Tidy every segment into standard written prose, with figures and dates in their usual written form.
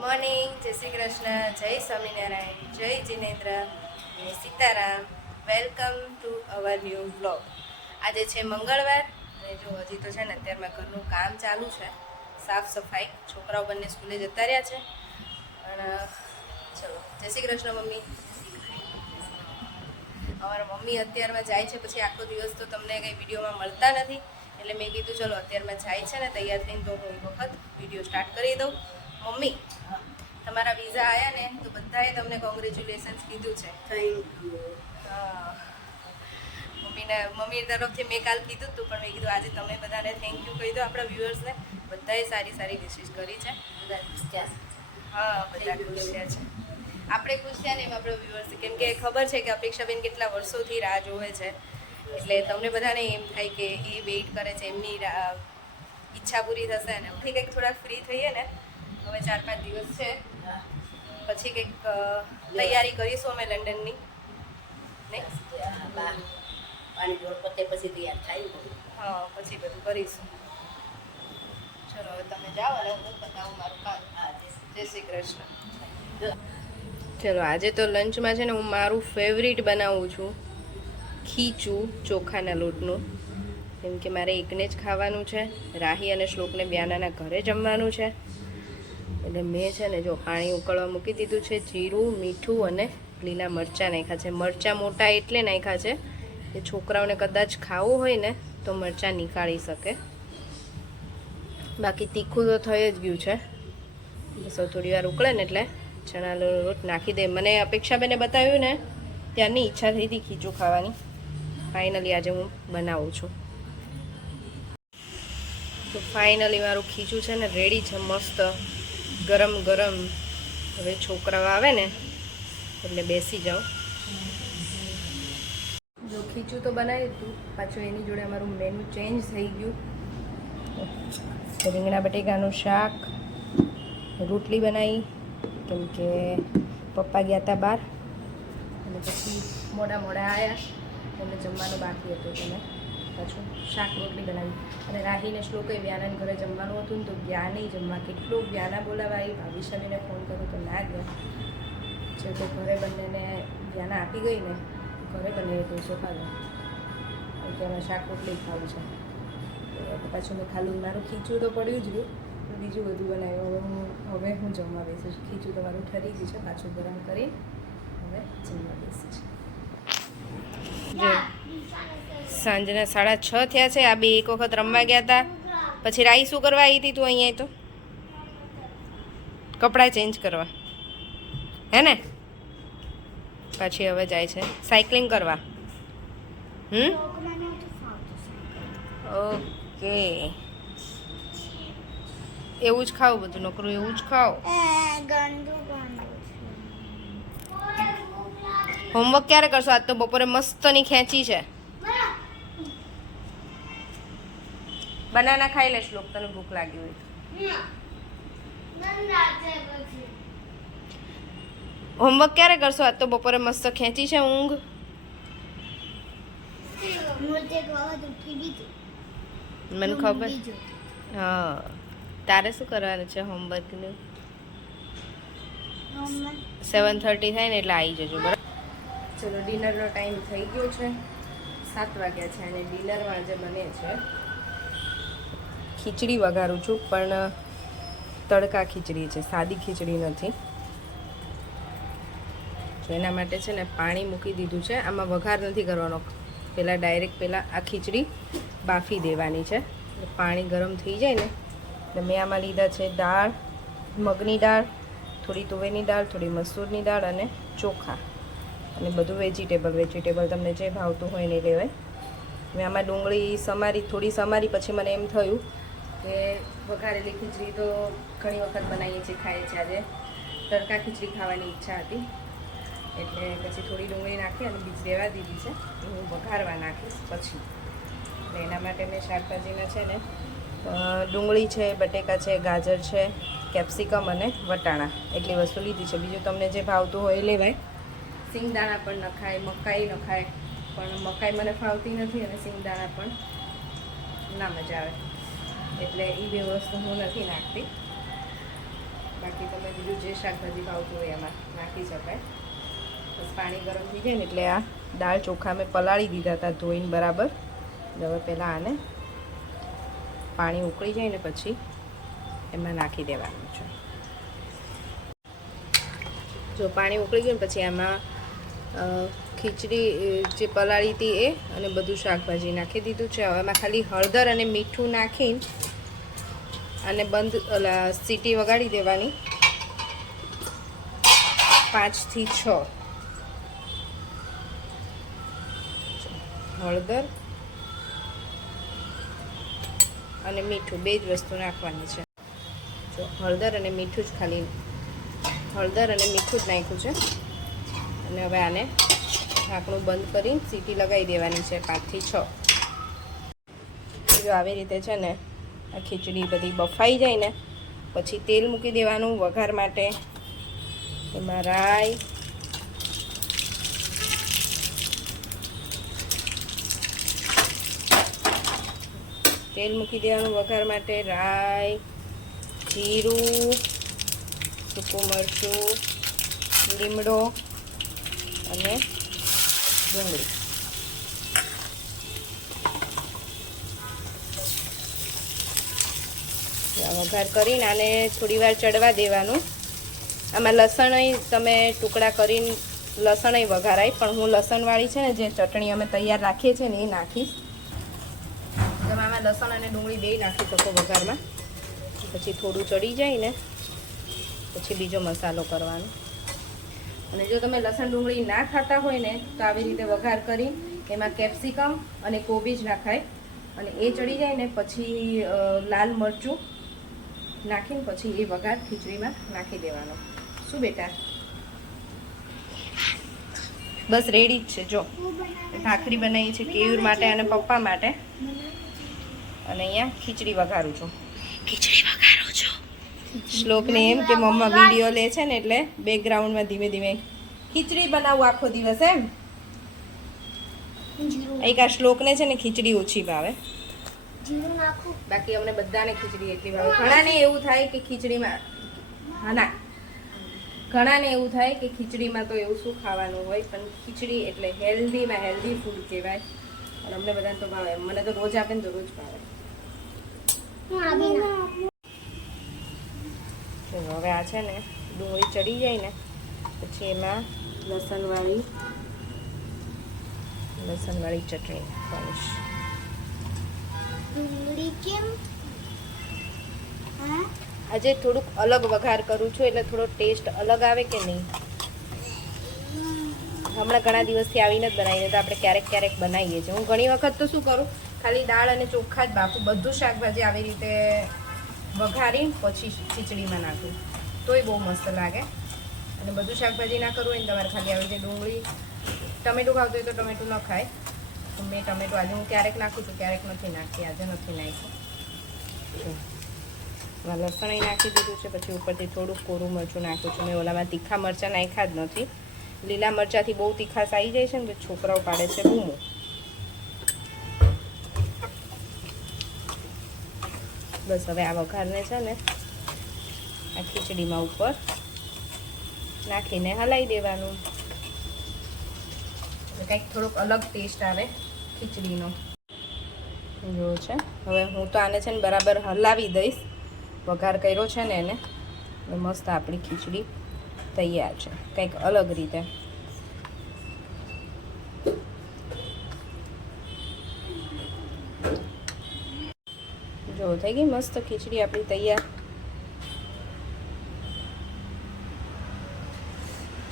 Morning, જય શ્રી કૃષ્ણ, જય સ્વામિનારાયણ, જય Jinendra, Sitaram. Welcome to our new blog. આજે છે મંગળવાર અને જો હજી તો છે ને અત્યારમાં ઘરનું કામ ચાલુ છે, સાફ સફાઈ. છોકરાઓ બંને સ્કૂલે જતા રહ્યા છે અને ચલો જય શ્રી કૃષ્ણ મમ્મી. અમારા મમ્મી અત્યારમાં જાય છે, પછી આખો દિવસ તો તમને કંઈ વિડીયોમાં મળતા નથી, એટલે મેં કીધું ચલો અત્યારમાં જાય છે ને તૈયાર થઈને તો હું એક વખત વિડીયો સ્ટાર્ટ કરી દઉં. મમ્મી, તમારા વિઝા આવ્યા ને તો બધાએ તમને કોંગ્રેચ્યુલેશન્સ કીધું છે. Thank you. મમ્મી તરફથી મેં કાલ કીધું હતું, પણ મેં કીધું આજે તમે બધાને થેન્ક યુ કહી દો. આપણા વ્યુઅર્સને બધાએ સારી સારી વિશેષ કરી છે. હા, બધા ખુશ થયા છે. આપણે ખુશ થયા ને એમ આપણા વ્યુઅર્સ, કેમ કે ખબર છે કે અપેક્ષાબેન કેટલા વર્ષોથી રાહ જોવે છે, એટલે તમને બધાને એમ થાય કે એ વેઇટ કરે છે, એમની ઈચ્છા પૂરી થશે ને. પછી કંઈક થોડા ફ્રી થઈએ ને, હવે 4-5 દિવસ છે, પછી કંઈક તૈયારી કરીશું અમે લંડનની. પાણી ઢોર પતે પછી તૈયાર થાય. હા, પછી બધું કરીશું. ચલો હવે તમે જાઓ અને હું બતાવું મારું કામ. જય શ્રી કૃષ્ણ. ચલો આજે તો લંચમાં છે ને હું મારું ફેવરિટ બનાવું છું, ખીચું ચોખાના લોટનું. કેમ કે મારે એકને જ ખાવાનું છે, રાહી અને શ્લોકને બ્યાનાના ઘરે જમવાનું છે. એટલે મેં છે ને જો પાણી ઉકળવા મૂકી દીધું છે, જીરું, મીઠું અને લીલા મરચાં નાખ્યા છે. મરચાં મોટા એટલે નાખ્યા છે કે છોકરાઓને કદાચ ખાવું હોય ને તો મરચાં નીકાળી શકે, બાકી તીખું તો થઈ જ ગયું છે. બસ થોડી વાર ઉકળે ને એટલે ચણાનો લોટ નાખી દે. મને અપેક્ષાબેને બતાવ્યું ને ત્યારની ઈચ્છા થઈ હતી ખીચું ખાવાની. ફાઇનલી આજે હું બનાવું છું. તો ફાઇનલી મારું ખીચું છે ને રેડી છે, મસ્ત ગરમ ગરમ. હવે છોકરાઓ આવે ને એટલે બેસી જાઓ. જો ખીચું તો બનાવ્યું હતું, પાછું એની જોડે અમારું મેનુ ચેન્જ થઈ ગયું. રીંગણા બટેકાનું શાક, રોટલી બનાવી, કેમ કે પપ્પા ગયા હતા બહાર અને પછી મોડા આવ્યા, એમને જમવાનું બાકી હતું એટલે પાછું શાક રોટલી બનાવી. અને રાહીને શ્લોકે વ્યાનાને ઘરે જમવાનું હતું ને તો ગયા નહીં જમવા. કેટલું વ્યાના બોલાવાય, ભાવિશાબેને ફોન કર્યો તો ના ગયા છે. તો ઘરે બંનેને વ્યાના આપી ગઈ ને ઘરે બંને ઢોસો ખાધો કે અમે શાક રોટલી ખાવું છે. તો પાછું મેં ખાલી મારું ખીચું તો પડ્યું જ ગયું, બીજું બધું બનાવ્યું. હવે હું જમવા બેસીશ. ખીચું તમારું ઠરી ગયું છે, પાછું ગરમ કરી હવે જમવા બેસીશ. જો સાંજના 6:30 થયા છે. આ બે એક વખત રમવા ગયા હતા, પછી રાઈ શું કરવા આવી હતી તું અહીંયા? તો કપડાં ચેન્જ કરવા હે ને? પછી હવે જાય છે સાયકલિંગ કરવા. ઓકે, એવું જ ખાવ બધું નોકરું, એવું જ ખાવ. હોમવર્ક ક્યારે કરશો? આજ તો બપોરે મસ્તની ખેંચી છે. બનાના ખાઈ લે શ્લોક, તને ભૂખ લાગી હોય. હોમવર્ક ક્યારે કરશો? આજ તો બપોરે મસ્ત ખેંચી છે ઊંઘ. મને ખબર. હા, તારે શું કરવાનું છે હોમવર્કનું? 7:30 થાય ને એટલે આવી જજો, બરાબર? ચલો ડિનરનો ટાઈમ થઈ ગયો છે, 7 વાગ્યા છે અને ડિનરમાં આજે બને છે ખીચડી. વઘારું છું પણ તડકા ખીચડી છે, સાદી ખીચડી નથી. તો એના માટે છે ને પાણી મૂકી દીધું છે. આમાં વઘાર નથી કરવાનો, પહેલાં આ ખીચડી બાફી દેવાની છે. પાણી ગરમ થઈ જાય ને એટલે મેં આમાં લીધા છે દાળ, મગની દાળ, થોડી તુવેરની દાળ, થોડી મસૂરની દાળ અને ચોખા અને બધું વેજીટેબલ તમને જે ભાવતું હોય ને લેવાય. મેં આમાં ડુંગળી થોડી સમારી, પછી મને એમ થયું કે વઘારેલી ખીચડી તો ઘણી વખત બનાવીએ છીએ, ખાઈએ છીએ. આજે તડકા ખીચડી ખાવાની ઈચ્છા હતી એટલે પછી થોડી ડુંગળી નાખી અને બીજ રહેવા દીધી છે. હું વઘારવા નાખીશ પછી. એટલે એના માટે મેં શાકભાજીમાં છે ને ડુંગળી છે, બટેકા છે, ગાજર છે, કેપ્સિકમ અને વટાણા એટલી વસ્તુ લીધી છે. બીજું તમને જે ભાવતું હોય એ લેવાય. સિંગદાણા પણ નખાય, મકાઈ નખાય, પણ મકાઈ મને ફાવતી નથી અને સિંગદાણા પણ ના મજા આવે, એટલે એ બે વસ્તુ હું નથી નાખતી. બાકી તમે બીજું જે શાકભાજી ભાવતું હોય એમાં નાખી શકાય. બસ પાણી ગરમ થઈ જાય ને એટલે આ દાળ ચોખા મેં પલાળી દીધા હતા ધોઈને બરાબર. હવે પહેલાં આને પાણી ઉકળી જાય ને પછી એમાં નાખી દેવાનું છે. જો પાણી ઉકળી ગયું ને પછી આમાં ખીચડી જે પલાળી હતી એ અને બધું શાકભાજી નાખી દીધું છે. હવે એમાં ખાલી હળદર અને મીઠું નાખીને અને સીટી વગાડી દેવાની 5 થી 6. હળદર અને મીઠું બે જ વસ્તુ નાખવાની છે. જો હળદર અને મીઠું જ ખાલી હળદર અને મીઠું જ નાખ્યું છે. અને હવે આને ઢાંકણું બંધ કરીને સીટી લગાવી દેવાની છે 5 થી 6. જો આવી રીતે છે ને આ ખીચડી બધી બફાઈ જાય ને પછી તેલ મૂકી દેવાનું વઘાર માટે. એમાં રાઈ, તેલ મૂકી દેવાનું વઘાર માટે. રાઈ, જીરું, સૂકું મરચું, લીમડો અને ડુંગળી. વઘાર કરીને આને થોડી વાર ચડવા દેવાનું. આમાં લસણ તમે ટુકડા કરીને લસણ વઘારાય, પણ હું લસણવાળી છે ને જે ચટણી અમે તૈયાર રાખીએ છીએ ને એ નાખીશ. તમે આમાં લસણ અને ડુંગળી બે નાખી શકો વઘારમાં. પછી થોડું ચડી જાય ને પછી બીજો મસાલો કરવાનો. અને જો તમે લસણ ડુંગળી ના ખાતા હોય ને તો આવી રીતે વઘાર કરી એમાં કેપ્સિકમ અને કોબીજ નાખાય. અને એ ચડી જાય ને પછી લાલ મરચું નાખીને પછી એ વઘાર ખીચડીમાં નાખી દેવાનો. શું બેટા? બસ રેડી જ છે. જો ભાખરી બનાવી છે કેયુર માટે અને પપ્પા માટે. અને અહીંયા ખીચડી વઘારું છું. શ્લોકને એમ કે મમ્મા વિડીયો લે છે ને એટલે બેકગ્રાઉન્ડમાં ધીમે ધીમે ખીચડી બનાવું આખો દિવસ એમ. એક આ શ્લોકને છે ને ખીચડી ઓછી ભાવે, બાકી અમને બધાને ખીચડી એટલી ભાવે. ઘણાને એવું થાય કે ખીચડીમાં ઘણાને એવું થાય કે ખીચડીમાં તો એવું શું ખાવાનું હોય, પણ ખીચડી એટલે હેલ્ધીમાં હેલ્ધી ફૂડ કહેવાય. અને અમને બધાને તો ભાવે. મને તો રોજ આપે ને તો રોજ ભાવે. હવે આ છે ને ડુંગળી ચડી જાય ને પછી એમાં લસણવાળી ચટણી નાખવાની. આજે થોડુંક અલગ વઘાર કરું છું એટલે થોડો ટેસ્ટ અલગ આવે કે નહીં. હમણાં ઘણા દિવસથી આવીને જ બનાવીને તો આપણે ક્યારેક ક્યારેક બનાવીએ છીએ. હું ઘણી વખત તો શું કરું, ખાલી દાળ અને ચોખા જ બાફું. બધું શાકભાજી આવી રીતે વઘારી પછી ખીચડીમાં નાખું તોય બહુ મસ્ત લાગે. અને બધું શાકભાજી ના કરવું હોય ને તમારે ખાલી આવી રીતે ડુંગળી ટમેટું ખાવતું હોય તો ટમેટું ન ખાય. તો મેં ટમેટું આજે હું ક્યારેક નાખું છું, ક્યારેક નથી નાખતી. આજે નથી નાખ્યું. લસણ નાખી દીધું છે. પછી ઉપરથી થોડુંક કોરું મરચું નાખું છું. મેં ઓલામાં તીખા મરચાં નાખ્યા જ નથી. લીલા મરચાંથી બહુ તીખાશ આવી જાય છે ને તો છોકરાઓ પાડે છે બૂમો. બસ હવે આ વઘારને છે ને આ ખીચડીમાં ઉપર નાખીને હલાવી દેવાનું. કંઈક થોડોક અલગ ટેસ્ટ આવે ખીચડીનો. જો છે હવે હું તો આને છે ને બરાબર હલાવી દઈશ. વઘાર કર્યો છે ને એને મસ્ત આપણી ખીચડી તૈયાર છે કંઈક અલગ રીતે. જો થઈ ગઈ મસ્ત ખીચડી આપણી તૈયાર.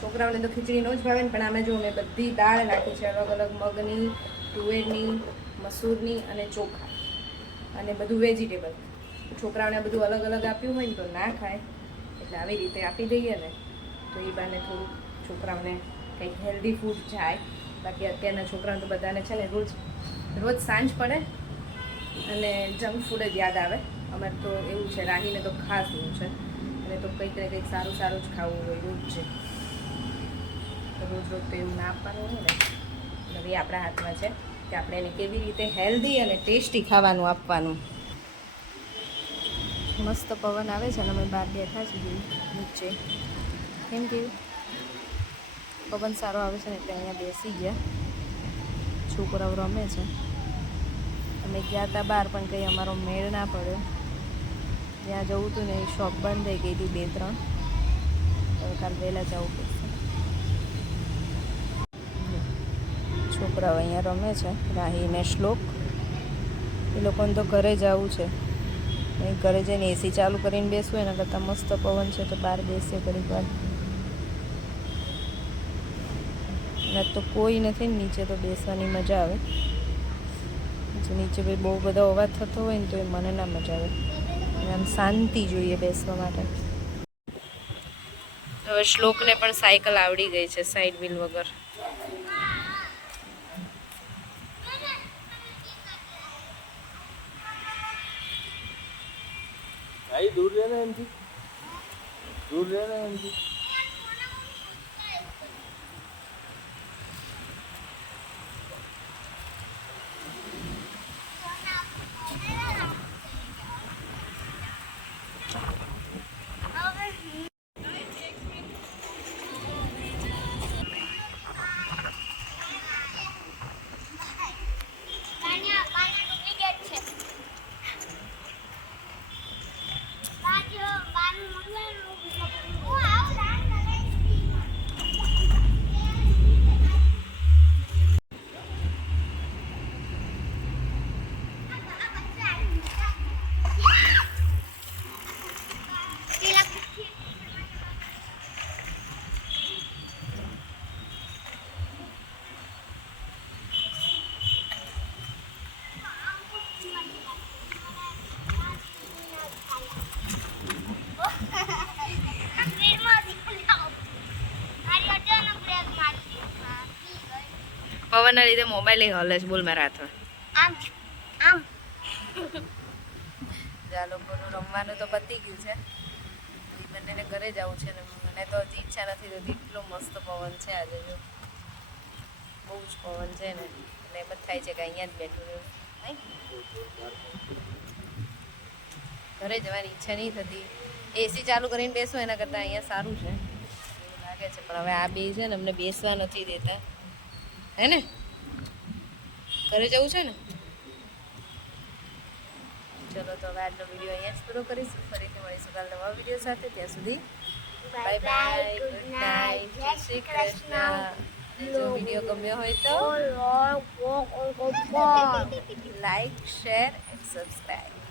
છોકરાઓને તો ખીચડી ન જ ભાવે ને, પણ આમાં જો મેં બધી દાળ નાખી છે. અલગ અલગ મગની, તુવેરની, મસૂરની અને ચોખા અને બધું વેજીટેબલ. છોકરાઓને બધું અલગ અલગ આપ્યું હોય ને તો ના ખાય, એટલે આવી રીતે આપી દઈએ ને તો એ બાને થોડું છોકરાઓને કંઈક હેલ્ધી ફૂડ જાય. બાકી અત્યારના છોકરાઓ તો બધાને છે ને રોજ સાંજ પડે અને જંક ફૂડ જ યાદ આવે. અમારે તો એવું છે, રાહીને તો ખાસ એવું છે. અને તો કંઈક ને કંઈક સારું સારું જ ખાવું હોય રોજ છે. રોજ રોજ તો એવું ના આપવાનું હોય ને. એટલે એ આપણા હાથમાં છે કે આપણે એને કેવી રીતે હેલ્ધી અને ટેસ્ટી ખાવાનું આપવાનું. મસ્ત પવન આવે છે ને અમે બહાર બેઠા છીએ નીચે. કેમ કે પવન સારો આવે છે ને એટલે અહીંયા બેસી ગયા. છોકરાઓ રમે છે. અમે ગયા હતા બહાર પણ કંઈ અમારો મેળ ના પડ્યો. ત્યાં જવું હતું ને એ શોપ બંધ થઈ ગઈ હતી 2-3. હવે કાલ વહેલા જવું પડશે. છોકરાઓ અહીંયા રમે છે, રાહી ને શ્લોક. એ લોકોને તો ઘરે જવું છે. ઘરે જઈને એસી ચાલુ કરીને બેસવું એના કરતાં મસ્ત પવન છે તો બહાર બેસીએ ઘડીક વાર. અને તો કોઈ નથી ને નીચે તો બેસવાની મજા આવે. નીચે ભાઈ બહુ બધો અવાજ થતો હોય ને તો એ મને ના મજા આવે. આમ શાંતિ જોઈએ બેસવા માટે. હવે શ્લોકને પણ સાયકલ આવડી ગઈ છે સાઈડ વ્હીલ વગર. દૂર રહેને એમથી, દૂર રહેને એમથી. પવનના લીધે મોબાઈલ હલે છે. બોલ મારા હાથમાં. આ લોકોનું રમવાનું તો પતી ગયું છે. એ બંનેને ઘરે જવું છે ને મને તો હજી ઈચ્છા નથી થતી. એટલો મસ્ત પવન છે આજે. જો બહુ જ પવન છે ને એટલે એમ જ થાય છે કે અહીંયા જ બેઠું રહ્યું. ઘરે જવાની ઈચ્છા નહીં થતી. એસી ચાલુ કરીને બેસો એના કરતાં અહીંયા સારું છે એવું લાગે છે. પણ હવે આ બે છે ને અમને બેસવા નથી દેતા. હે ને ઘરે જવું છે ને. ચલો તો હવે આજનો વિડીયો અહીંયા જ પૂરો કરીશું. ફરીથી મળીશું કાલ નવા વિડીયો સાથે. ત્યાં સુધી બાય બાય, ગુડ નાઇટ, જય શ્રી કૃષ્ણ. જો વિડીયો ગમ્યો હોય તો લાઈક, શેર એન્ડ સબસ્ક્રાઈબ.